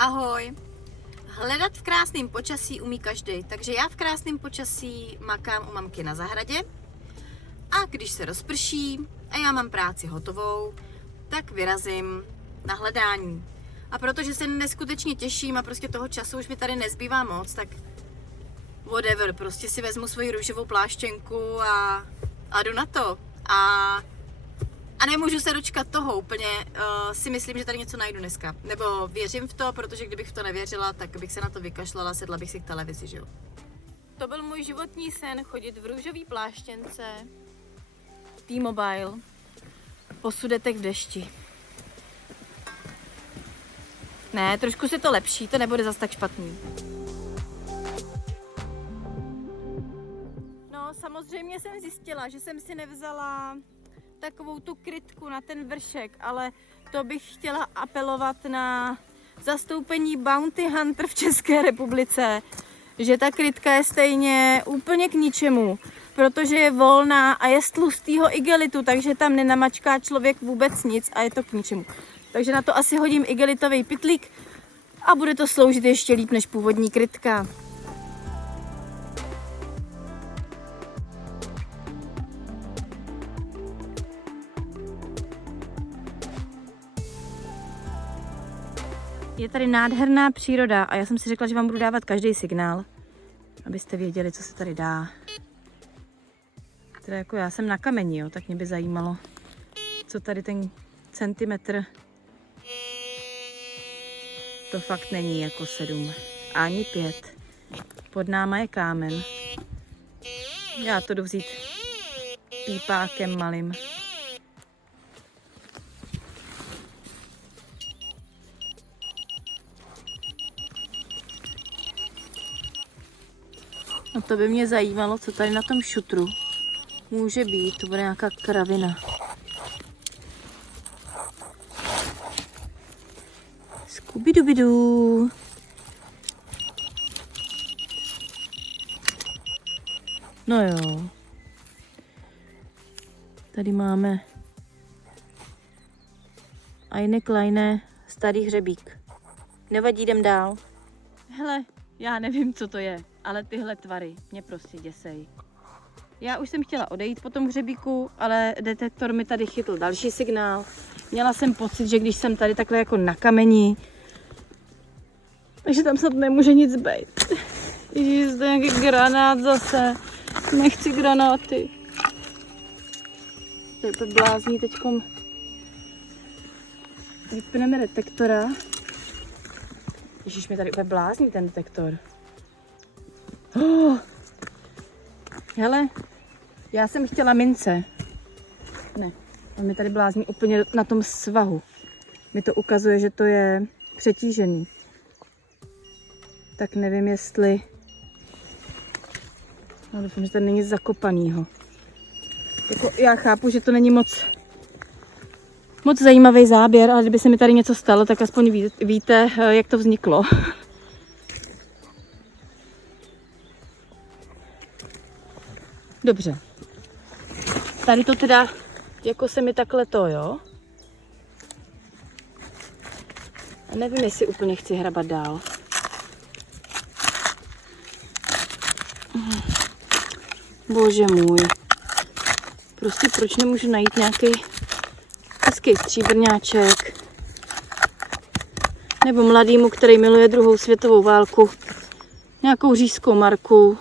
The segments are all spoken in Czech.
Ahoj! Hledat v krásném počasí umí každý, takže já v krásném počasí makám u mamky na zahradě a když se rozprší a já mám práci hotovou, tak vyrazím na hledání. A protože se neskutečně těším a prostě toho času už mi tady nezbývá moc, tak whatever, prostě si vezmu svoji růžovou pláštěnku a jdu na to. A nemůžu se dočkat toho úplně, si myslím, že tady něco najdu dneska. Nebo věřím v to, protože kdybych v to nevěřila, tak bych se na to vykašlala, sedla bych si k televizi, že jo. To byl můj životní sen, chodit v růžový pláštěnce, T-Mobile, po Sudetech v dešti. Ne, trošku se to lepší, to nebude zas tak špatný. No, samozřejmě jsem zjistila, že jsem si nevzala takovou tu krytku na ten vršek, ale to bych chtěla apelovat na zastoupení Bounty Hunter v České republice, že ta krytka je stejně úplně k ničemu, protože je volná a je z tlustýho igelitu, takže tam nenamačká člověk vůbec nic a je to k ničemu. Takže na to asi hodím igelitový pytlík a bude to sloužit ještě líp než původní krytka. Je tady nádherná příroda a já jsem si řekla, že vám budu dávat každý signál, abyste věděli, co se tady dá. Teda jako já jsem na kameni, jo, tak mě by zajímalo, co tady ten centimetr. To fakt není jako 7, ani 5. Pod náma je kámen. Já to jdu vzít pípákem malým. No to by mě zajímalo, co tady na tom šutru může být. To bude nějaká kravina. Skubidubidu. No jo. Tady máme eine kleine starý hřebík. Nevadí, jdem dál. Hele, já nevím, co to je, ale tyhle tvary mě prostě děsej. Já už jsem chtěla odejít po tom hřebíku, ale detektor mi tady chytl další signál. Měla jsem pocit, že když jsem tady takhle jako na kameni, takže tam snad nemůže nic být. Ježíš, zde nějaký granát zase. Nechci granáty. To je blázní teďkom. Vypneme detektora. Ježíš, mi tady úplně blázní ten detektor. Oh. Hele, já jsem chtěla mince. Ne, on mi tady blázní úplně na tom svahu. Mi to ukazuje, že to je přetížený. Tak nevím, jestli... No, doufám, že tady není nic zakopanýho. Jako, já chápu, že to není moc zajímavý záběr, ale kdyby se mi tady něco stalo, tak aspoň víte, jak to vzniklo. Dobře. Tady to teda, jako se mi takhle to, jo? A nevím, jestli úplně chci hrabat dál. Bože můj. Prostě proč nemůžu najít nějaký hezký stříbrňáček? Nebo mladýmu, který miluje druhou světovou válku. Nějakou říšskou marku.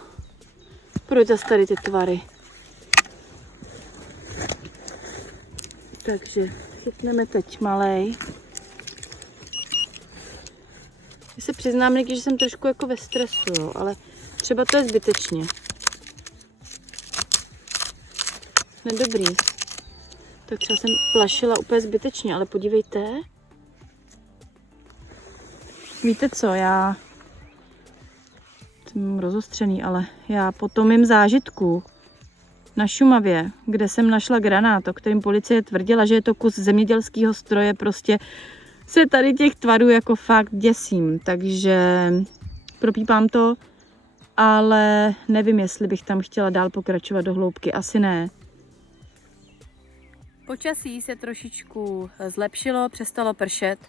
Proč zase tady ty tvary? Takže chytneme teď malej. Já se přiznám někdy, že jsem trošku jako ve stresu, jo, ale třeba to je zbytečně. Nedobrý. Tak třeba jsem plašila úplně zbytečně, ale podívejte. Víte co, já jsem rozostřený, ale já po tom mým zážitku na Šumavě, kde jsem našla granát, o kterým policie tvrdila, že je to kus zemědělského stroje, prostě se tady těch tvarů jako fakt děsím, takže propípám to, ale nevím, jestli bych tam chtěla dál pokračovat do hloubky, asi ne. Počasí se trošičku zlepšilo, přestalo pršet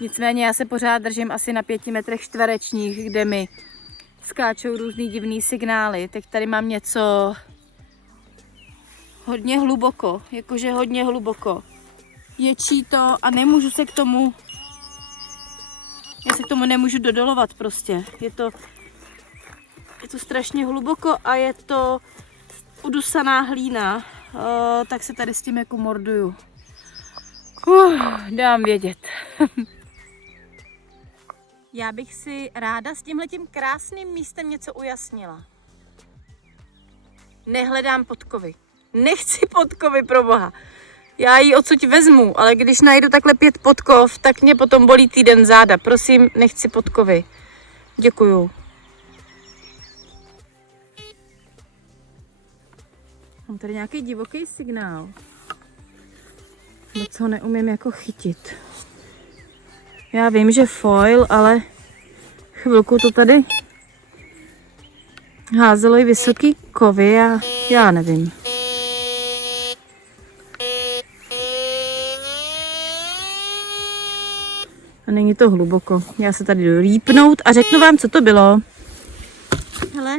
Nicméně já se pořád držím asi na 5 metrech čtverečních, kde mi skáčou různý divný signály. Teď tady mám něco hodně hluboko, jakože hodně hluboko. Ječí to a nemůžu se k tomu, já se k tomu nemůžu dodolovat prostě. Je to strašně hluboko a je to udusaná hlína, tak se tady s tím jako morduju. Dám vědět. Já bych si ráda s tímhletím krásným místem něco ujasnila. Nehledám podkovy. Nechci podkovy, pro boha. Já ji odsud vezmu, ale když najdu takhle 5 podkov, tak mě potom bolí týden záda. Prosím, nechci podkovy. Děkuju. Mám tady nějaký divoký signál. Co neumím jako chytit. Já vím, že foil, ale chvilku to tady házelo i vysoký kovy a já nevím. A není to hluboko. Já se tady jdu rýpnout a řeknu vám, co to bylo. Hele,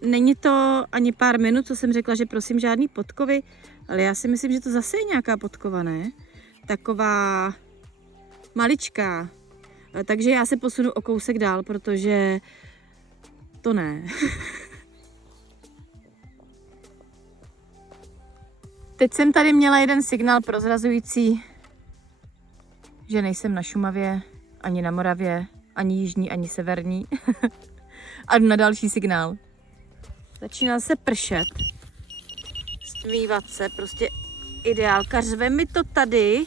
není to ani pár minut, co jsem řekla, že prosím žádný podkovy, ale já si myslím, že to zase je nějaká podkova, ne? Taková maličká. Takže já se posunu o kousek dál, protože to ne. Teď jsem tady měla jeden signál prozrazující, že nejsem na Šumavě, ani na Moravě, ani jižní, ani severní. A jdu na další signál. Začíná se pršet. Stmívat se, prostě ideálka. Řve mi to tady.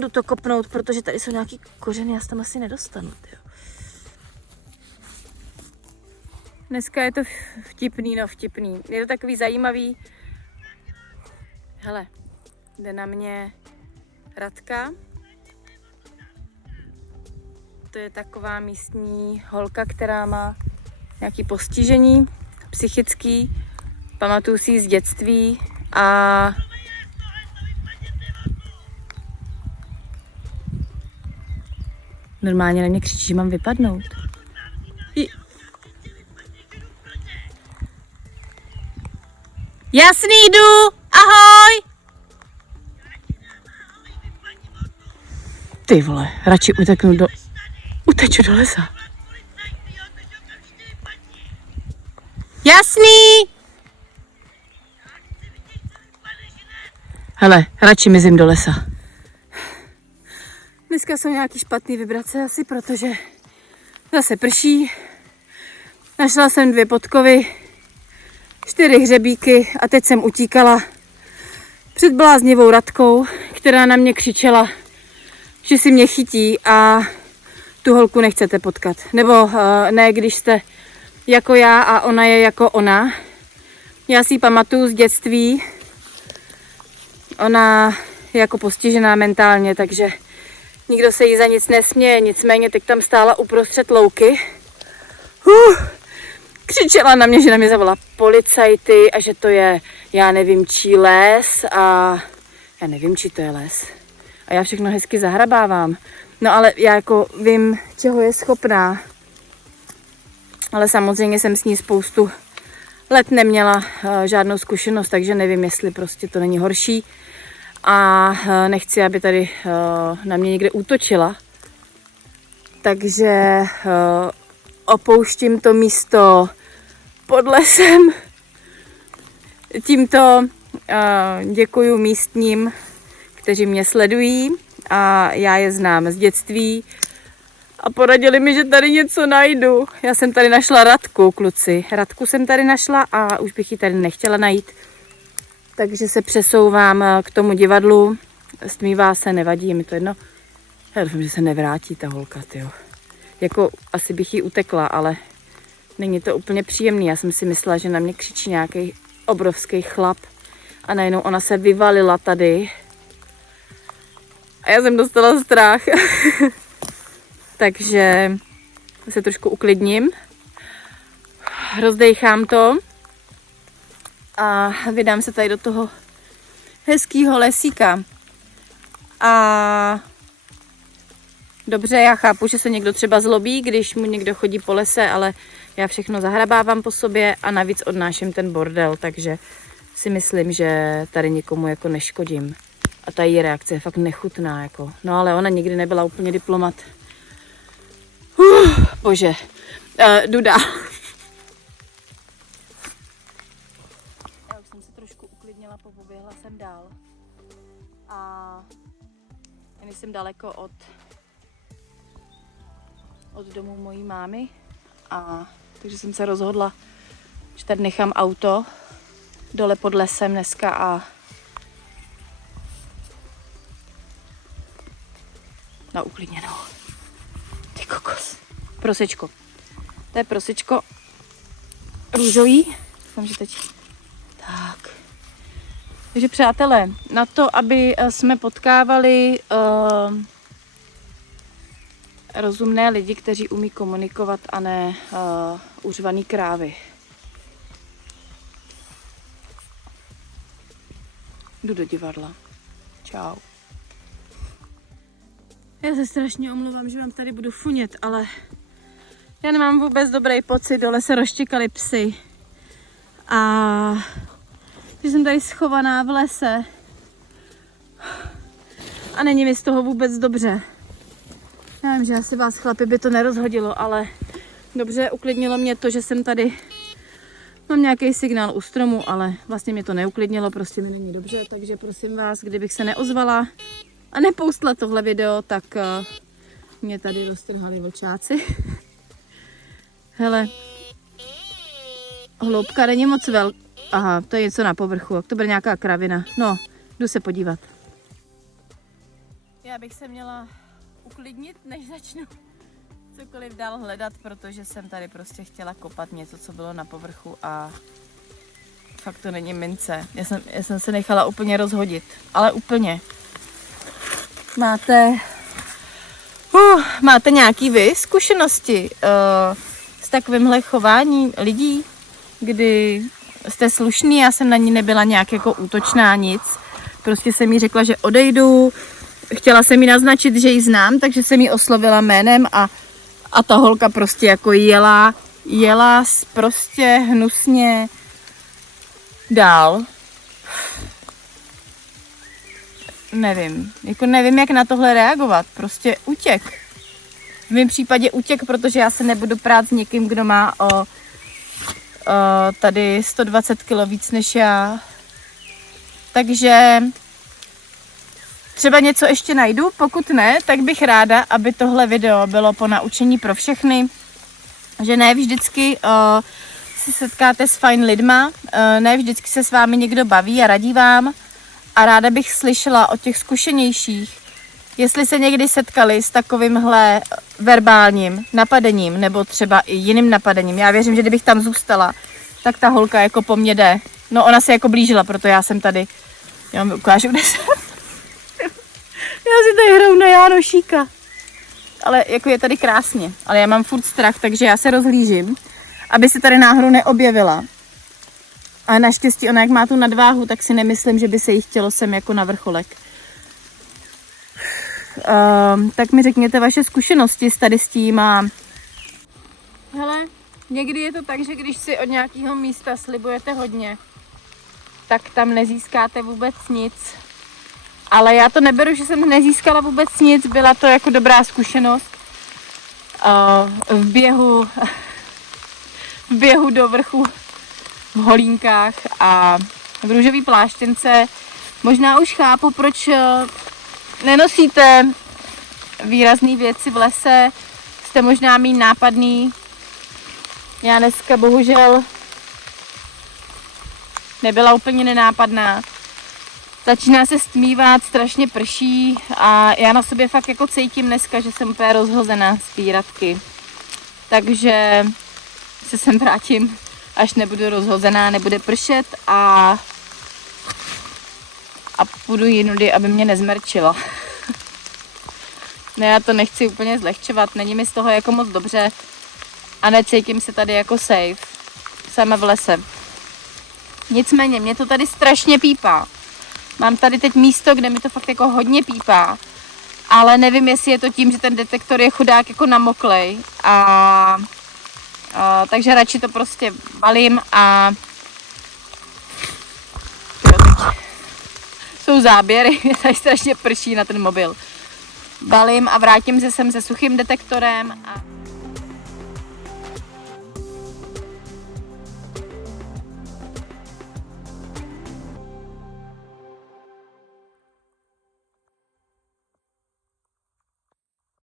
Jdu to kopnout, protože tady jsou nějaký kořeny, já se tam asi nedostanu. Tyjo. Dneska je to vtipný, no vtipný. Je to takový zajímavý. Hele, jde na mě Radka. To je taková místní holka, která má nějaké postižení psychický. Pamatuju si ji z dětství a normálně na mě křičí, že mám vypadnout. Jasný, jdu! Ahoj! Ty vole, radši uteču do lesa. Jasný! Hele, radši mizím do lesa. Dneska jsou nějaký špatný vibrace asi, protože zase prší. Našla jsem 2 podkovy, 4 hřebíky a teď jsem utíkala před bláznivou Radkou, která na mě křičela, že si mě chytí a tu holku nechcete potkat. Nebo ne, když jste jako já a ona je jako ona. Já si ji pamatuju z dětství. Ona je jako postižená mentálně, takže nikdo se jí za nic nesměje. Nicméně teď tam stála uprostřed louky. Křičela na mě, že na mě zavolá policajty a že to je, já nevím, čí les a já nevím, či to je les. A já všechno hezky zahrabávám. No ale já jako vím, čeho je schopná. Ale samozřejmě jsem s ní spoustu let neměla žádnou zkušenost, takže nevím, jestli prostě to není horší. A nechci, aby tady na mě někde útočila. Takže opouštím to místo pod lesem. Tímto děkuju místním, kteří mě sledují a já je znám z dětství. A poradili mi, že tady něco najdu. Já jsem tady našla Radku, kluci. Radku jsem tady našla a už bych ji tady nechtěla najít. Takže se přesouvám k tomu divadlu. Stmívá se, nevadí, je mi to jedno. Já doufám, že se nevrátí ta holka, tyjo. Jako asi bych jí utekla, ale není to úplně příjemný. Já jsem si myslela, že na mě křičí nějaký obrovský chlap. A najednou ona se vyvalila tady. A já jsem dostala strach. Takže se trošku uklidním. Rozdejchám to. A vydám se tady do toho hezkého lesíka. A Dobře, já chápu, že se někdo třeba zlobí, když mu někdo chodí po lese, ale já všechno zahrabávám po sobě a navíc odnáším ten bordel, takže si myslím, že tady nikomu jako neškodím. A ta její reakce je fakt nechutná, jako. No ale ona nikdy nebyla úplně diplomat. Bože, jdu dál. Já už jsem se trošku uklidnila, poběhla jsem dál. A nejsem daleko od domu mojí mámy. Takže jsem se rozhodla, že tady nechám auto dole pod lesem dneska a na uklidněnou. Ty kokos. Prosečko. To je prosečko růžový. Doufám, že teď... Tak. Takže přátelé, na to, aby jsme potkávali rozumné lidi, kteří umí komunikovat a ne uřvaný krávy. Jdu do divadla. Čau. Já se strašně omlouvám, že vám tady budu funět, ale já nemám vůbec dobrý pocit. Dole se rozštěkali psy. A že jsem tady schovaná v lese. A není mi z toho vůbec dobře. Já vím, že asi vás chlapi by to nerozhodilo, ale dobře, uklidnilo mě to, že jsem tady. Mám nějaký signál u stromu, ale vlastně mě to neuklidnilo, prostě mi není dobře, takže prosím vás, kdybych se neozvala a nepoustla tohle video, tak mě tady roztrhali vlčáci. Hele, hloubka není moc velká. Aha, to je něco na povrchu, to bude nějaká kravina. No, jdu se podívat. Já bych se měla uklidnit, než začnu cokoliv dál hledat, protože jsem tady prostě chtěla kopat něco, co bylo na povrchu a fakt to není mince. Já jsem se nechala úplně rozhodit, ale úplně. Máte nějaký vy zkušenosti s takovýmhle chováním lidí, kdy jste slušný, já jsem na ní nebyla nějak jako útočná, nic. Prostě jsem jí řekla, že odejdu, chtěla jsem jí naznačit, že ji znám, takže jsem ji oslovila jménem a ta holka prostě jako jela prostě hnusně dál. Nevím, jak na tohle reagovat, prostě utěk. V mém případě utěk, protože já se nebudu prát s někým, kdo má tady 120 kg víc než já. Takže třeba něco ještě najdu, pokud ne, tak bych ráda, aby tohle video bylo po naučení pro všechny, že ne vždycky se setkáte s fajn lidma, ne vždycky se s vámi někdo baví a radí vám a ráda bych slyšela od těch zkušenějších, jestli se někdy setkali s takovýmhle verbálním napadením nebo třeba i jiným napadením. Já věřím, že kdybych tam zůstala, tak ta holka jako po mně jde. No ona se jako blížila, proto já jsem tady. Já vám ukážu, kde jsem. Já si tady hraju na Jánošíka. Ale jako je tady krásně. Ale já mám furt strach, takže já se rozhlížím, aby se tady náhodou neobjevila. A naštěstí ona, jak má tu nadváhu, tak si nemyslím, že by se jí chtělo sem jako na vrcholek. Tak mi řekněte vaše zkušenosti tady s tím a... Hele, někdy je to tak, že když si od nějakého místa slibujete hodně, tak tam nezískáte vůbec nic. Ale já to neberu, že jsem nezískala vůbec nic, byla to jako dobrá zkušenost. V běhu do vrchu v holínkách a v růžové pláštěnce. Možná už chápu, proč nenosíte výrazné věci v lese, jste možná méně nápadný. Já dneska bohužel nebyla úplně nenápadná. Začíná se stmívat, strašně prší a já na sobě fakt jako cítím dneska, že jsem úplně rozhozená z té radky. Takže se sem vrátím, až nebudu rozhozená, nebude pršet a půjdu jinudy, aby mě nezmrčila. Ne, já to nechci úplně zlehčovat, není mi z toho jako moc dobře a necítím se tady jako safe, sama v lese. Nicméně, mě to tady strašně pípá. Mám tady teď místo, kde mi to fakt jako hodně pípá ale nevím, jestli je to tím, že ten detektor je chudák jako namoklej takže radši to prostě balím a jsou záběry, tady strašně prší na ten mobil. Balím a vrátím se sem se suchým detektorem a